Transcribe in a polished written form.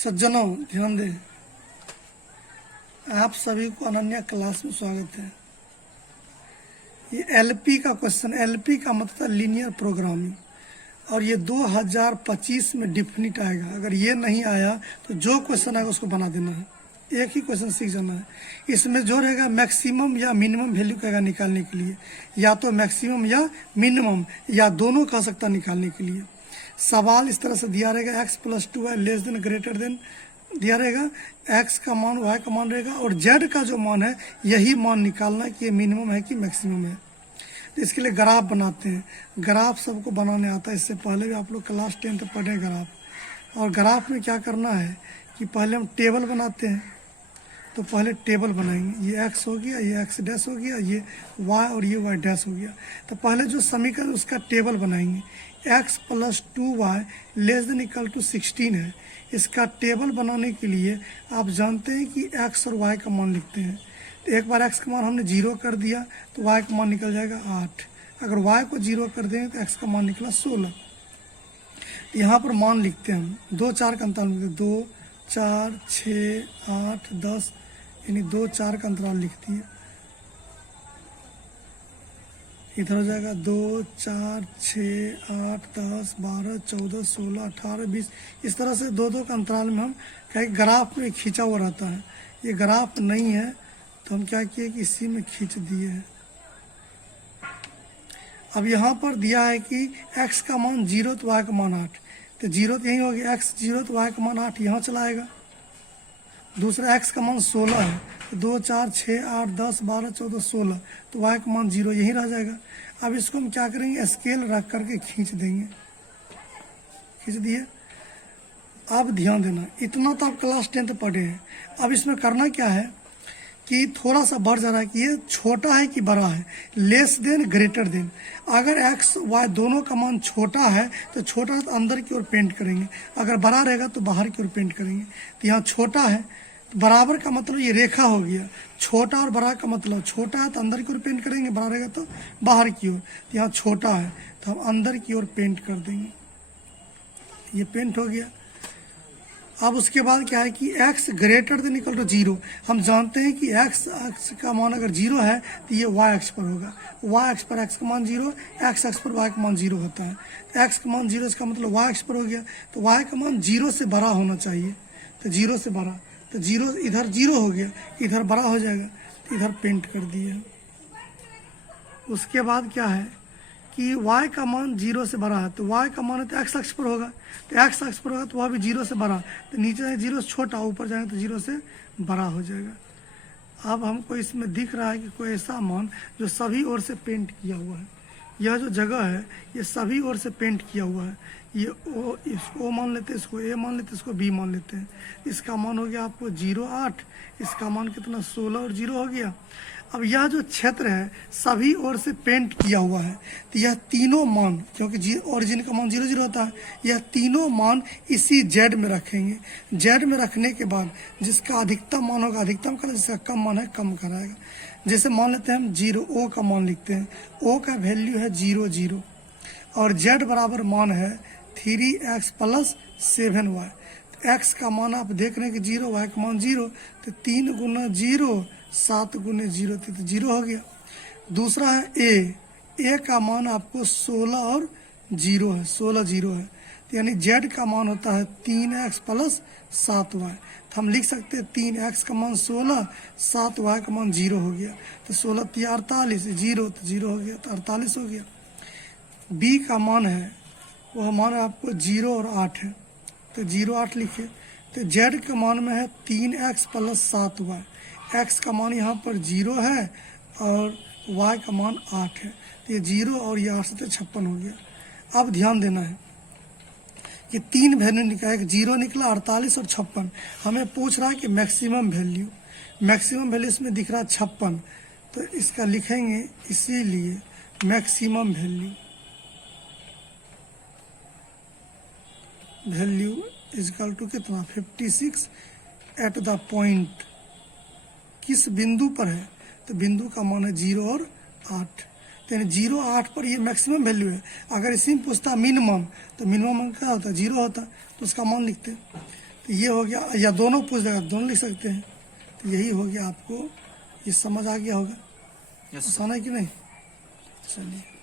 सज्जनों ध्यान दें, आप सभी को अनन्या क्लास में स्वागत है। ये एलपी का क्वेश्चन, एलपी का मतलब लीनियर प्रोग्रामिंग, और ये 2025 में डिफिनिट आएगा। अगर ये नहीं आया तो जो क्वेश्चन आएगा उसको बना देना है, एक ही क्वेश्चन सीख जाना है। इसमें जो रहेगा मैक्सिमम या मिनिमम वैल्यू कहेगा निकालने के लिए, या तो मैक्सिमम या मिनिमम या दोनों कह सकता निकालने के लिए। सवाल इस तरह से दिया रहेगा, x + 2y less then greater than दिया रहेगा, x का मान y का मान रहेगा और z का जो मान है यही मान निकालना है कि ये मिनिमम है कि मैक्सिमम है। तो इसके लिए ग्राफ बनाते हैं। ग्राफ सबको बनाने आता है, इससे पहले भी आप लोग क्लास 10 पढ़े ग्राफ। और ग्राफ में क्या करना है कि पहले हम टेबल बनाते हैं। तो पहले टेबल बनाएंगे, ये x हो गया, ये x डैश हो गया, ये y और ये y डैश हो गया। तो पहले जो समीकरण उसका टेबल बनाएंगे, x + 2y less than equal to 16 है। इसका टेबल बनाने के लिए आप जानते हैं कि x और y का मान लिखते हैं। तो एक बार x का मान हमने 0 कर दिया तो y का मान निकल जाएगा 8। अगर y को 0 कर देंगे तो x का मान निकला 16। यहाँ पर मान लिखते हैं हम 2 4 का अंतराल में, 2 4 6 8 10, यानी 2 4 का अंतराल लिख दिए। इधर हो जाएगा 2 4 6 8 10 12 14 16 18 20। इस तरह से 2 का अंतराल में हम कहीं ग्राफ में खींचा हुआ रहता है। ये ग्राफ नहीं है तो हम क्या किए कि इसी में खींच दिए हैं। अब यहाँ पर दिया है कि x का मान 0 तो y का मान 8, तो 0 तो यही हो गया, x 0 तो y का मान 8 यहाँ चला आएगा। दूसरा x का मान 16 है, तो 2 4 6 8 10 12 14 16, तो y का मान 0 यही रह जाएगा। अब इसको हम क्या करेंगे, स्केल रख करके खींच देंगे। खींच दिए। अब ध्यान देना, इतना तो आप क्लास 10 पढ़े हैं। अब इसमें करना क्या है कि थोड़ा सा बढ़ जा रहा है कि ये छोटा है कि बड़ा है, लेस देन ग्रेटर देन। अगर x y दोनों का मान छोटा है तो छोटा है तो अंदर की ओर पेंट करेंगे, अगर बड़ा रहेगा तो बाहर की ओर पेंट करेंगे। तो यहाँ छोटा है, बराबर का मतलब ये रेखा हो गया। छोटा और बड़ा का मतलब, छोटा है तो अंदर की ओर पेंट करेंगे, बड़ा रहेगा तो बाहर की ओर। तो यहाँ छोटा है तो हम अंदर की ओर पेंट कर देंगे, ये पेंट हो गया। अब उसके बाद क्या है कि x greater than equal to 0। हम जानते हैं कि x का मान अगर 0 है तो ये y अक्ष पर होगा, y अक्ष पर x का मान 0, x अक्ष पर y का मान 0 होता है। x का मान 0 इसका मतलब y अक्ष पर हो गया, तो y का मान 0 से बड़ा होना चाहिए। तो 0 से बड़ा, तो 0 इधर 0 हो गया, इधर बड़ा हो जाएगा, तो इधर पेंट कर दिए। उसके बाद क्या है कि y का मान 0 से बड़ा है, तो y का मान है तो x अक्ष पर होगा, तो x अक्ष पर होगा तो वह भी 0 से बड़ा, तो नीचे जाए 0 से छोटा, ऊपर जाएंगे तो 0 से बड़ा हो जाएगा। अब हमको इसमें दिख रहा है कि कोई ऐसा मान जो सभी ओर से पेंट किया हुआ है। यह जो जगह है ये सभी ओर से पेंट किया हुआ है। ये ओ, इसको ओ मान लेते हैं, इसको ए मान लेते हैं, इसको बी मान लेते हैं। इसका मान हो गया आपको 0 8, इसका मान कितना 16 और 0 हो गया। अब यह जो क्षेत्र है सभी ओर से पेंट किया हुआ है, तो यह तीनों मान, क्योंकि ओरिजिन का मान 0 0 होता है, यह तीनों मान इसी जेड में रखेंगे। जेड में रखने के बाद जिसका अधिकतम मान होगा अधिकतम का, जिसका कम मान है कम कराएगा। जैसे मान लेते हैं हम 0 ओ का मान लिखते हैं, ओ का वैल्यू है 0 0 और जेड बराबर मान है 3x + 7y। x का मान आप देख रहे हैं कि 0, y का मान 0, तो 3 × 0 7 × 0, तो 0 हो गया। दूसरा है a का मान आपको 16 और 0 है, 16 0 है, तो यानी z का मान होता है 3x + 7y। तो हम लिख सकते हैं 3x का मान 16, 7y का मान 0 हो गया, तो 16 3 48, 0 तो 0 हो गया, तो 48 हो गया। b का मान है वह मान आपको 0 और 8 है, तो 0 8 लिखे। तो z का मान में है 3x + 7y। x का मान यहाँ पर 0 है और y का मान 8 है, तो ये 0 और ये 8 से 56 हो गया। अब ध्यान देना है कि 3 वैल्यू निकला, एक 0 निकला, 48 और 56। हमें पूछ रहा है कि मैक्सिमम वैल्यू, मैक्सिमम वैल्यू इसमें दिख रहा है 56, तो इसका लिखेंगे इसीलिए मैक्सिमम वैल्यू इजकल टू कितना 56 एट द पॉइंट, किस बिंदु पर है, तो बिंदु का मान है 0 और 8, तो यानी 0 8 पर ये मैक्सिमम वैल्यू है। अगर इसी में पूछता मिनिमम, तो मिनिमम क्या होता है 0 होता, तो उसका मान लिखते हैं। तो तो ये हो गया, या दोनों पूछ देगा दोनों लिख सकते हैं। तो यही हो गया, आपको ये समझ आ गया होगा। यस आसान है कि नहीं? चलिए।